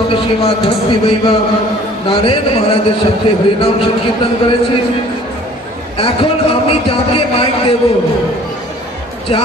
আমি শ্রীমৎ ভক্তি বৈভব নারায়ণ মহারাজের সাথে হরিনাম সংকীর্তন করেছি। এখন আমি যাকে মাইক দেব, যা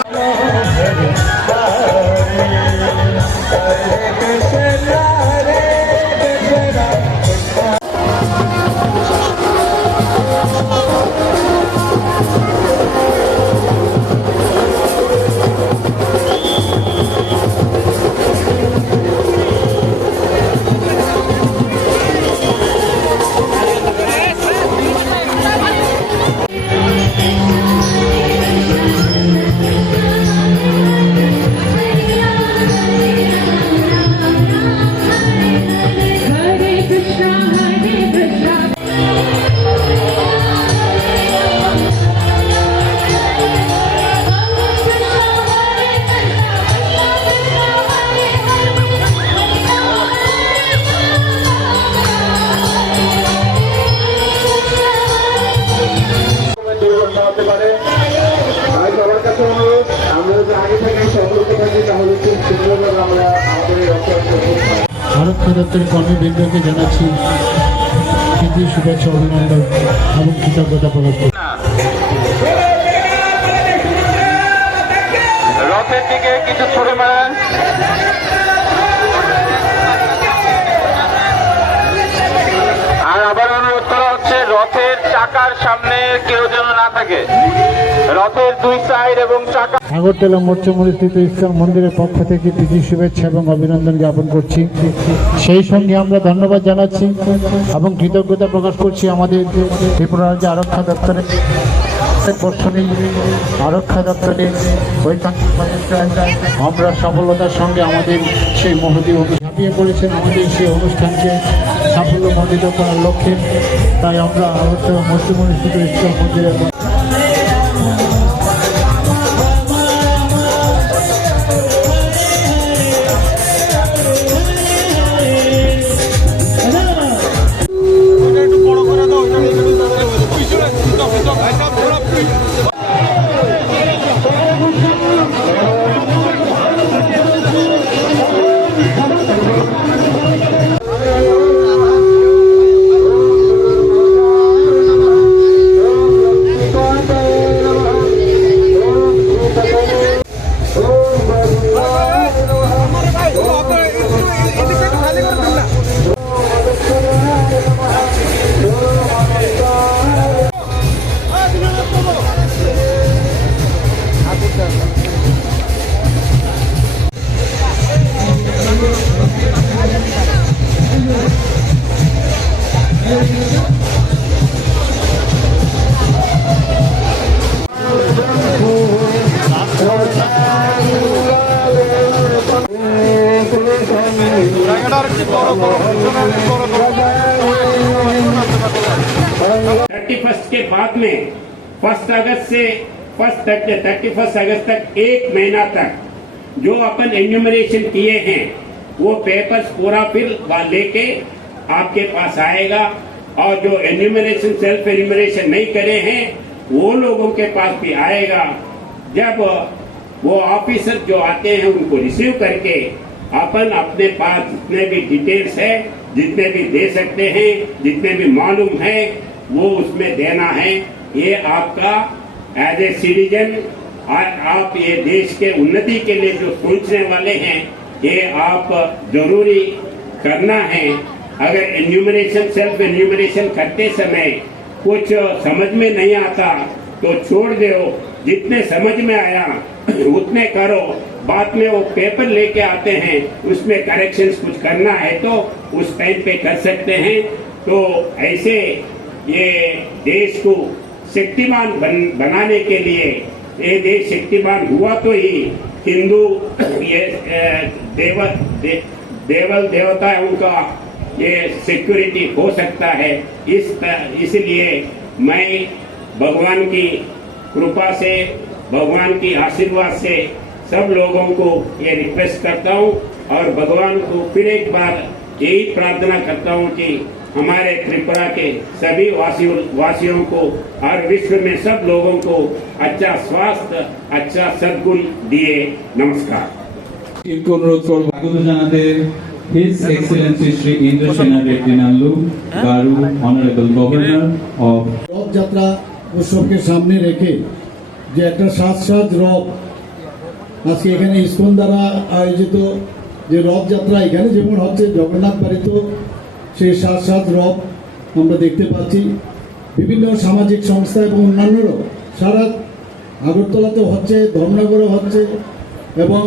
আরক্ষা দপ্তরের কর্মীবৃন্দকে জানাচ্ছি প্রীতি, শুভেচ্ছা, অভিনন্দন এবং কৃতজ্ঞতা প্রকাশ করছি। রথের দিকে কিছু ছড়ে মারেন। আর আবার অনুরোধ করা হচ্ছে, রথের চাকার সামনে কেউ যেন না থাকে। রথের দুই সাইড এবং চাকা। আগরতলা মোর্চামুড়ি স্থিত ইসলাম মন্দিরের পক্ষ থেকে প্রীতি, শুভেচ্ছা এবং অভিনন্দন জ্ঞাপন করছি। সেই সঙ্গে আমরা ধন্যবাদ জানাচ্ছি এবং কৃতজ্ঞতা প্রকাশ করছি আমাদের ত্রিপুরা রাজ্য আরক্ষা দপ্তরের আরক্ষা দপ্তরের ঐকান্তিক আমরা সফলতার সঙ্গে আমাদের সেই মহতি ঝাঁপিয়ে পড়েছেন আমাদের সেই অনুষ্ঠানকে সাফল্যমণ্ডিত করার লক্ষ্যে। তাই আমরা আগরতলা মোর্চামুড়ি স্থিত ইসলাম মন্দিরের के बाद में 1 अगस्त से 31 अगस्त तक 1 महीना तक जो अपन एन्यूमरेशन किए हैं वो पेपर्स पूरा फिर लेके आपके पास आएगा। और जो एन्यूमरेशन सेल्फ एन्यूमरेशन नहीं करे हैं वो लोगों के पास भी आएगा। जब वो ऑफिसर जो आते हैं उनको रिसीव करके अपन अपने पास जितने भी डिटेल्स है, जितने भी दे सकते हैं, जितने भी मालूम है वो उसमें देना है। ये आपका एज ए सिटीजन आप ये देश के उन्नति के लिए जो सोचने वाले हैं ये आप जरूरी करना है। अगर एन्यूमरेशन सेल्फ एन्यूमरेशन करते समय कुछ समझ में नहीं आता तो छोड़ दो, जितने समझ में आया उतने करो। बाद में वो पेपर लेके आते हैं उसमें करेक्शंस कुछ करना है तो उस टाइम पे कर सकते हैं। तो ऐसे ये देश को शक्तिमान बनाने के लिए, ये देश शक्तिमान हुआ तो ही हिंदू ये देवल देवताओं का ये सिक्योरिटी हो सकता है। इसलिए मैं भगवान की कृपा से, भगवान की आशीर्वाद से सब लोगों को ये रिक्वेस्ट करता हूँ और भगवान को फिर एक बार यही प्रार्थना करता हूँ कि हमारे त्रिपुरा के सभी वासियों को और विश्व में सब लोगों को अच्छा स्वास्थ्य, अच्छा सद्गुण दिए। नमस्कार। অনুরোধ করব স্বাগত জানাতে His Excellency Shri Indra Sena Reddy Nallu, Garu, Honorable Governor of Rathyatra উৎসবকে সামনে রেখে যে একটা সাজ রথ আজকে এখানে ইসকন দ্বারা আয়োজিত যে রথযাত্রা এখানে যেমন হচ্ছে জগন্নাথ বাড়িতেও সেই সাজ রথ আমরা দেখতে পাচ্ছি। বিভিন্ন সামাজিক সংস্থা এবং অন্যান্যরাও সারা আগরতলাতেও হচ্ছে, ধর্মনগরও হচ্ছে এবং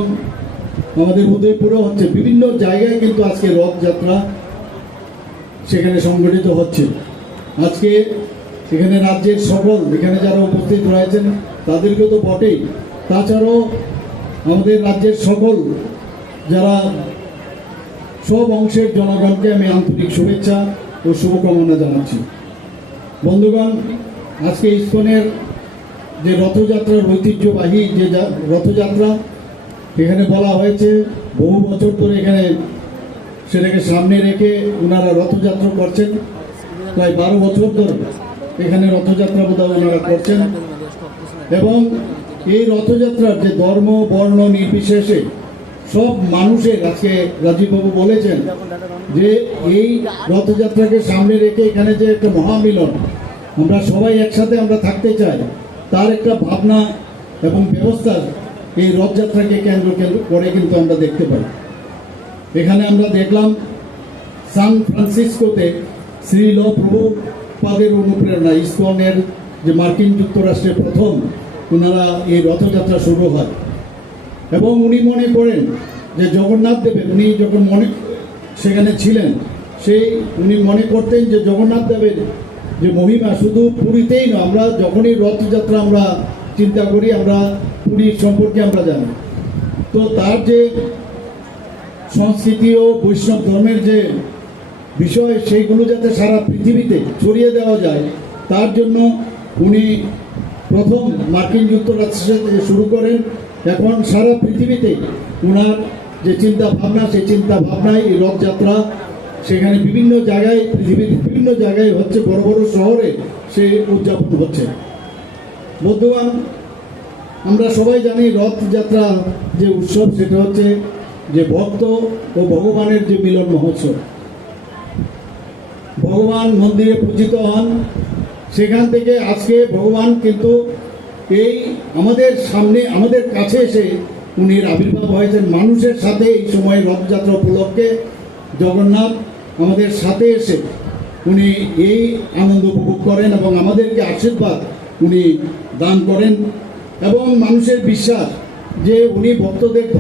আমাদের উদয়পুরেও হচ্ছে। বিভিন্ন জায়গায় কিন্তু আজকে রথযাত্রা সেখানে সংগঠিত হচ্ছে। আজকে এখানে রাজ্যের সকল এখানে যারা উপস্থিত রয়েছেন তাদেরকে তো বটেই, তাছাড়াও আমাদের রাজ্যের সকল যারা সব অংশের জনগণকে আমি আন্তরিক শুভেচ্ছা ও শুভকামনা জানাচ্ছি। বন্ধুগণ, আজকে ইসকনের যে রথযাত্রার ঐতিহ্যবাহী যে রথযাত্রা এখানে বলা হয়েছে বহু বছর ধরে এখানে সেটাকে সামনে রেখে ওনারা রথযাত্রা করছেন। প্রায় 12 বছর ধরে এখানে রথযাত্রা বোধহয় ওনারা করছেন এবং এই রথযাত্রার যে ধর্ম বর্ণ নির্বিশেষে সব মানুষের, আজকে রাজীববাবু বলেছেন যে এই রথযাত্রাকে সামনে রেখে এখানে যে একটা মহামিলন, আমরা সবাই একসাথে আমরা থাকতে চাই, তার একটা ভাবনা এবং ব্যবস্থা এই রথযাত্রাকে কেন্দ্র করে কিন্তু আমরা দেখতে পাই। এখানে আমরা দেখলাম সান ফ্রান্সিসকোতে শ্রীল প্রভুপাদের অনুপ্রেরণা ইসকনের যে মার্কিন যুক্তরাষ্ট্রের প্রথম ওনারা এই রথযাত্রা শুরু হয় এবং উনি মনে করেন যে জগন্নাথ দেবের, উনি যখন সেখানে ছিলেন উনি মনে করতেন যে জগন্নাথ দেবের যে মহিমা শুধু পুরীতেই নয়, আমরা যখনই রথযাত্রা আমরা চিন্তা করি আমরা পুরীর সম্পর্কে আমরা জানি, তো তার যে সংস্কৃতি ও বৈষ্ণব ধর্মের যে বিষয় সেইগুলো যাতে সারা পৃথিবীতে ছড়িয়ে দেওয়া যায় তার জন্য উনি প্রথম মার্কিন যুক্তরাষ্ট্র থেকে শুরু করেন। এখন সারা পৃথিবীতে ওনার যে চিন্তা ভাবনা সেই চিন্তা ভাবনায় এই রথযাত্রা সেখানে বিভিন্ন জায়গায়, পৃথিবীর বিভিন্ন জায়গায় হচ্ছে, বড় বড় শহরে সে উদযাপন হচ্ছে। বন্ধুগণ, আমরা সবাই জানি রথযাত্রা যে উৎসব সেটা হচ্ছে যে ভক্ত ও ভগবানের যে মিলন মহোৎসব। ভগবান মন্দিরে পূজিত হন, সেখান থেকে আজকে ভগবান কিন্তু এই আমাদের সামনে আমাদের কাছে এসে উনি আবির্ভাব হয়েছেন মানুষের সাথে। এই সময় রথযাত্রা উপলক্ষে জগন্নাথ আমাদের সাথে এসে উনি এই আনন্দ উপভোগ করেন এবং আমাদেরকে আশীর্বাদ উনি দান করেন এবং মানুষের বিশ্বাস যে উনি ভক্তদের